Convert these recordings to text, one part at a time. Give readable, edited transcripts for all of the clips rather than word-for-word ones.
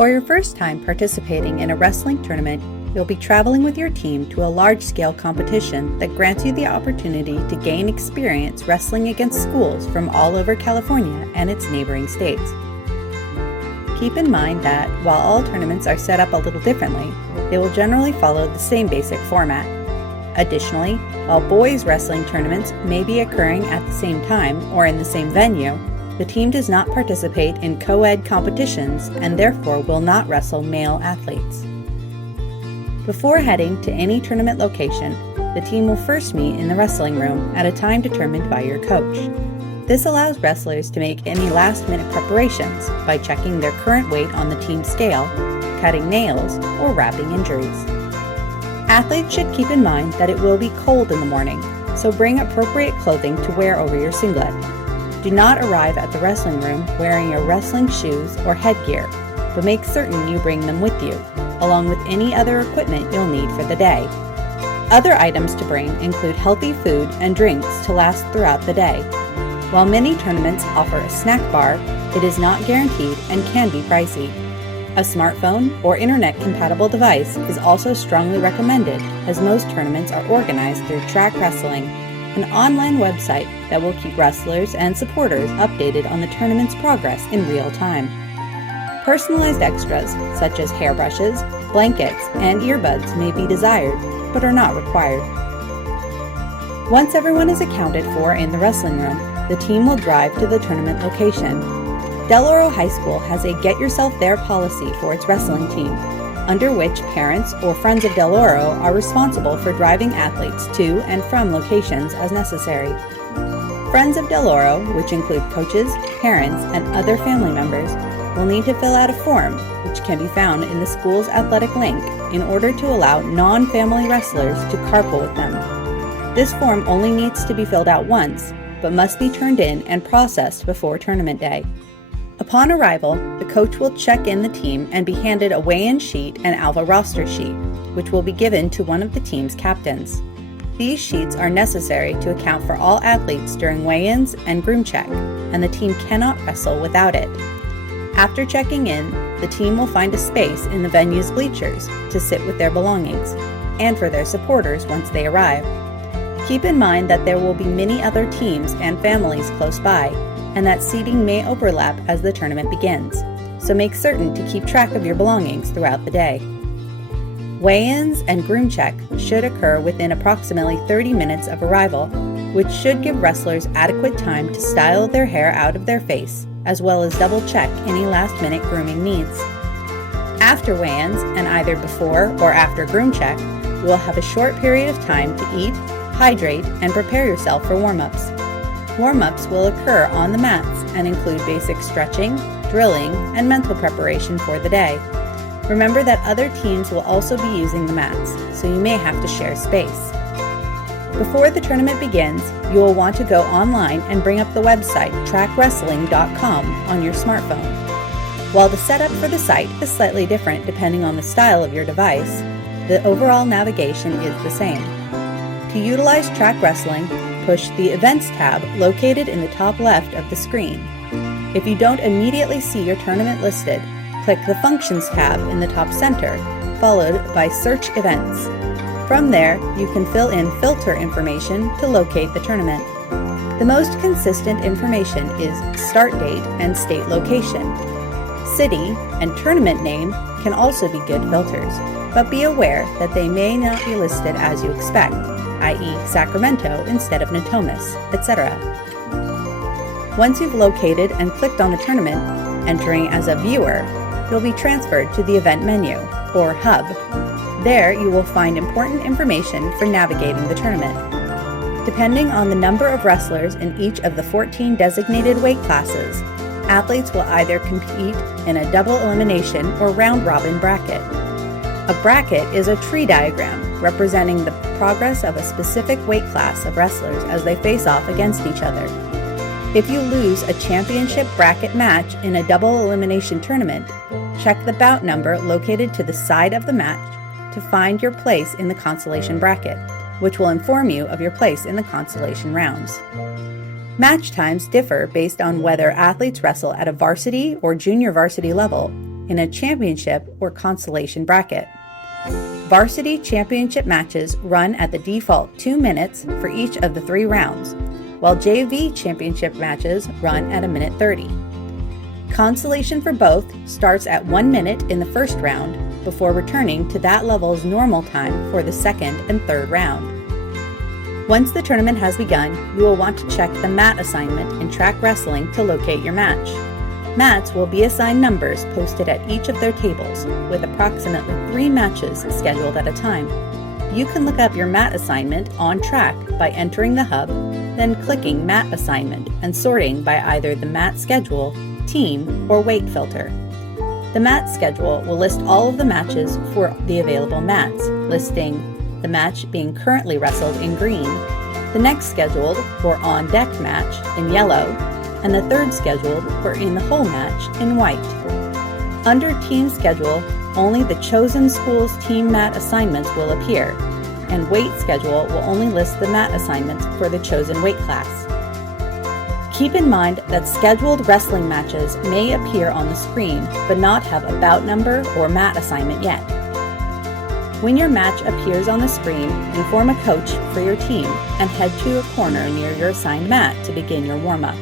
For your first time participating in a wrestling tournament, you'll be traveling with your team to a large-scale competition that grants you the opportunity to gain experience wrestling against schools from all over California and its neighboring states. Keep in mind that, while all tournaments are set up a little differently, they will generally follow the same basic format. Additionally, while boys' wrestling tournaments may be occurring at the same time or in the same venue, the team does not participate in co-ed competitions and therefore will not wrestle male athletes. Before heading to any tournament location, the team will first meet in the wrestling room at a time determined by your coach. This allows wrestlers to make any last-minute preparations by checking their current weight on the team scale, cutting nails, or wrapping injuries. Athletes should keep in mind that it will be cold in the morning, so bring appropriate clothing to wear over your singlet. Do not arrive at the wrestling room wearing your wrestling shoes or headgear, but make certain you bring them with you, along with any other equipment you'll need for the day. Other items to bring include healthy food and drinks to last throughout the day. While many tournaments offer a snack bar, it is not guaranteed and can be pricey. A smartphone or internet-compatible device is also strongly recommended, as most tournaments are organized through Track Wrestling, an online website that will keep wrestlers and supporters updated on the tournament's progress in real time. Personalized extras, such as hairbrushes, blankets, and earbuds may be desired, but are not required. Once everyone is accounted for in the wrestling room, the team will drive to the tournament location. Del Oro High School has a Get Yourself There policy for its wrestling team, under which parents or friends of Del Oro are responsible for driving athletes to and from locations as necessary. Friends of Del Oro, which include coaches, parents, and other family members, will need to fill out a form, which can be found in the school's athletic link, in order to allow non-family wrestlers to carpool with them. This form only needs to be filled out once, but must be turned in and processed before tournament day. Upon arrival, the coach will check in the team and be handed a weigh-in sheet and Alva roster sheet, which will be given to one of the team's captains. These sheets are necessary to account for all athletes during weigh-ins and groom check, and the team cannot wrestle without it. After checking in, the team will find a space in the venue's bleachers to sit with their belongings, and for their supporters once they arrive. Keep in mind that there will be many other teams and families close by, and that seating may overlap as the tournament begins, so make certain to keep track of your belongings throughout the day. Weigh-ins and groom check should occur within approximately 30 minutes of arrival, which should give wrestlers adequate time to style their hair out of their face, as well as double-check any last-minute grooming needs. After weigh-ins, and either before or after groom check, you will have a short period of time to eat, hydrate, and prepare yourself for warm-ups. Warm-ups will occur on the mats and include basic stretching, drilling, and mental preparation for the day. Remember that other teams will also be using the mats, so you may have to share space. Before the tournament begins, you will want to go online and bring up the website trackwrestling.com on your smartphone. While the setup for the site is slightly different depending on the style of your device, the overall navigation is the same. To utilize Track Wrestling, push the Events tab located in the top left of the screen. If you don't immediately see your tournament listed, click the Functions tab in the top center, followed by Search Events. From there, you can fill in filter information to locate the tournament. The most consistent information is start date and state location. City and tournament name can also be good filters, but be aware that they may not be listed as you expect, i.e. Sacramento instead of Natomas, etc. Once you've located and clicked on the tournament, entering as a viewer, you'll be transferred to the event menu, or hub. There you will find important information for navigating the tournament. Depending on the number of wrestlers in each of the 14 designated weight classes, athletes will either compete in a double elimination or round-robin bracket. A bracket is a tree diagram representing the progress of a specific weight class of wrestlers as they face off against each other. If you lose a championship bracket match in a double elimination tournament, check the bout number located to the side of the match to find your place in the consolation bracket, which will inform you of your place in the consolation rounds. Match times differ based on whether athletes wrestle at a varsity or junior varsity level, in a championship or consolation bracket. Varsity championship matches run at the default 2 minutes for each of the 3 rounds, while JV championship matches run at 1:30. Consolation for both starts at 1 minute in the first round before returning to that level's normal time for the second and third round. Once the tournament has begun, you will want to check the mat assignment in track wrestling to locate your match. Mats will be assigned numbers posted at each of their tables, with approximately 3 matches scheduled at a time. You can look up your mat assignment on track by entering the hub, then clicking Mat Assignment and sorting by either the mat schedule, team, or weight filter. The mat schedule will list all of the matches for the available mats, listing the match being currently wrestled in green, the next scheduled for on-deck match in yellow, and the third scheduled for in the hole match in white. Under team schedule, only the chosen school's team mat assignments will appear, and weight schedule will only list the mat assignments for the chosen weight class. Keep in mind that scheduled wrestling matches may appear on the screen, but not have a bout number or mat assignment yet. When your match appears on the screen, inform a coach for your team and head to a corner near your assigned mat to begin your warm-up.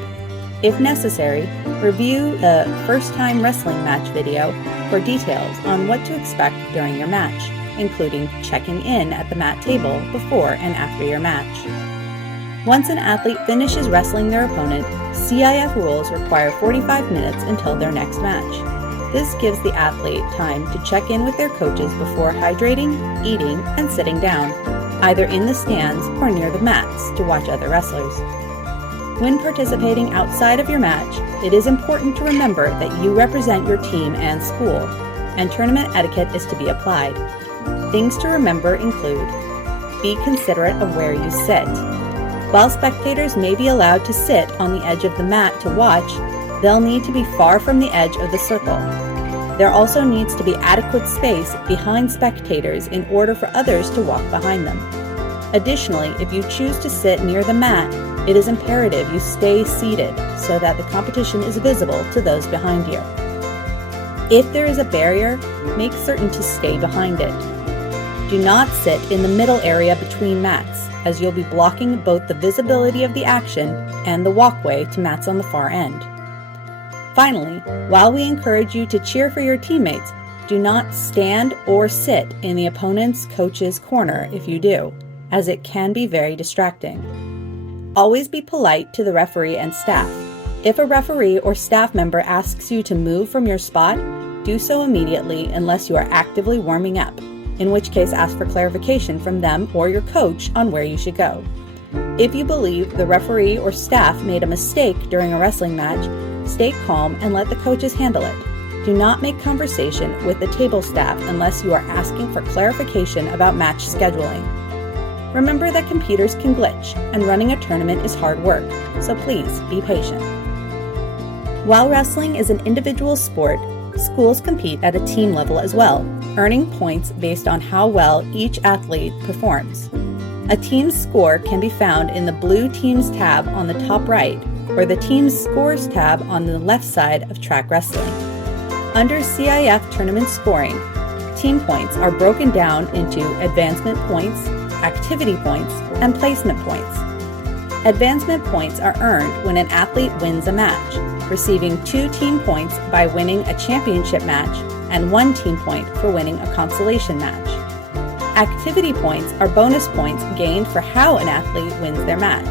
If necessary, review the first-time wrestling match video for details on what to expect during your match, including checking in at the mat table before and after your match. Once an athlete finishes wrestling their opponent, CIF rules require 45 minutes until their next match. This gives the athlete time to check in with their coaches before hydrating, eating, and sitting down, either in the stands or near the mats to watch other wrestlers. When participating outside of your match, it is important to remember that you represent your team and school, and tournament etiquette is to be applied. Things to remember include: be considerate of where you sit. While spectators may be allowed to sit on the edge of the mat to watch, they'll need to be far from the edge of the circle. There also needs to be adequate space behind spectators in order for others to walk behind them. Additionally, if you choose to sit near the mat, it is imperative you stay seated so that the competition is visible to those behind you. If there is a barrier, make certain to stay behind it. Do not sit in the middle area between mats, as you'll be blocking both the visibility of the action and the walkway to mats on the far end. Finally, while we encourage you to cheer for your teammates, do not stand or sit in the opponent's coach's corner if you do, as it can be very distracting. Always be polite to the referee and staff. If a referee or staff member asks you to move from your spot, do so immediately unless you are actively warming up, in which case ask for clarification from them or your coach on where you should go. If you believe the referee or staff made a mistake during a wrestling match, stay calm and let the coaches handle it. Do not make conversation with the table staff unless you are asking for clarification about match scheduling. Remember that computers can glitch, and running a tournament is hard work, so please be patient. While wrestling is an individual sport, schools compete at a team level as well, earning points based on how well each athlete performs. A team's score can be found in the blue Teams tab on the top right, or the Team's Scores tab on the left side of track wrestling. Under CIF tournament scoring, team points are broken down into advancement points, activity points, and placement points. Advancement points are earned when an athlete wins a match, receiving 2 team points by winning a championship match and 1 team point for winning a consolation match. Activity points are bonus points gained for how an athlete wins their match.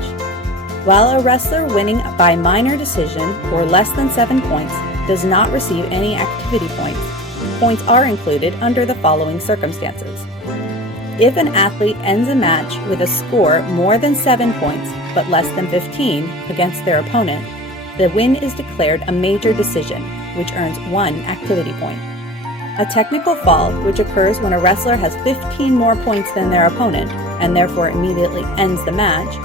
While a wrestler winning by minor decision or less than 7 points does not receive any activity points, points are included under the following circumstances. If an athlete ends a match with a score more than 7 points but less than 15 against their opponent, the win is declared a major decision, which earns 1 activity point. A technical fall, which occurs when a wrestler has 15 more points than their opponent and therefore immediately ends the match,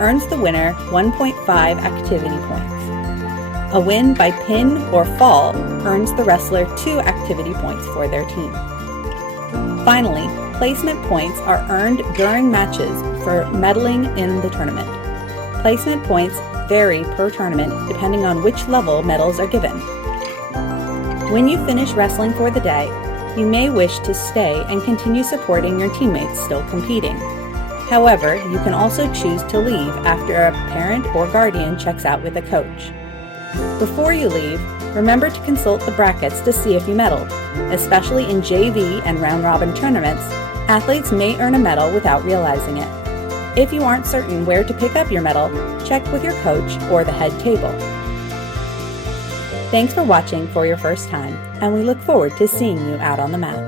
earns the winner 1.5 activity points. A win by pin or fall earns the wrestler 2 activity points for their team. Finally, placement points are earned during matches for medaling in the tournament. Placement points vary per tournament depending on which level medals are given. When you finish wrestling for the day, you may wish to stay and continue supporting your teammates still competing. However, you can also choose to leave after a parent or guardian checks out with a coach. Before you leave, remember to consult the brackets to see if you medaled. Especially in JV and round-robin tournaments, athletes may earn a medal without realizing it. If you aren't certain where to pick up your medal, check with your coach or the head table. Thanks for watching for your first time, and we look forward to seeing you out on the mat.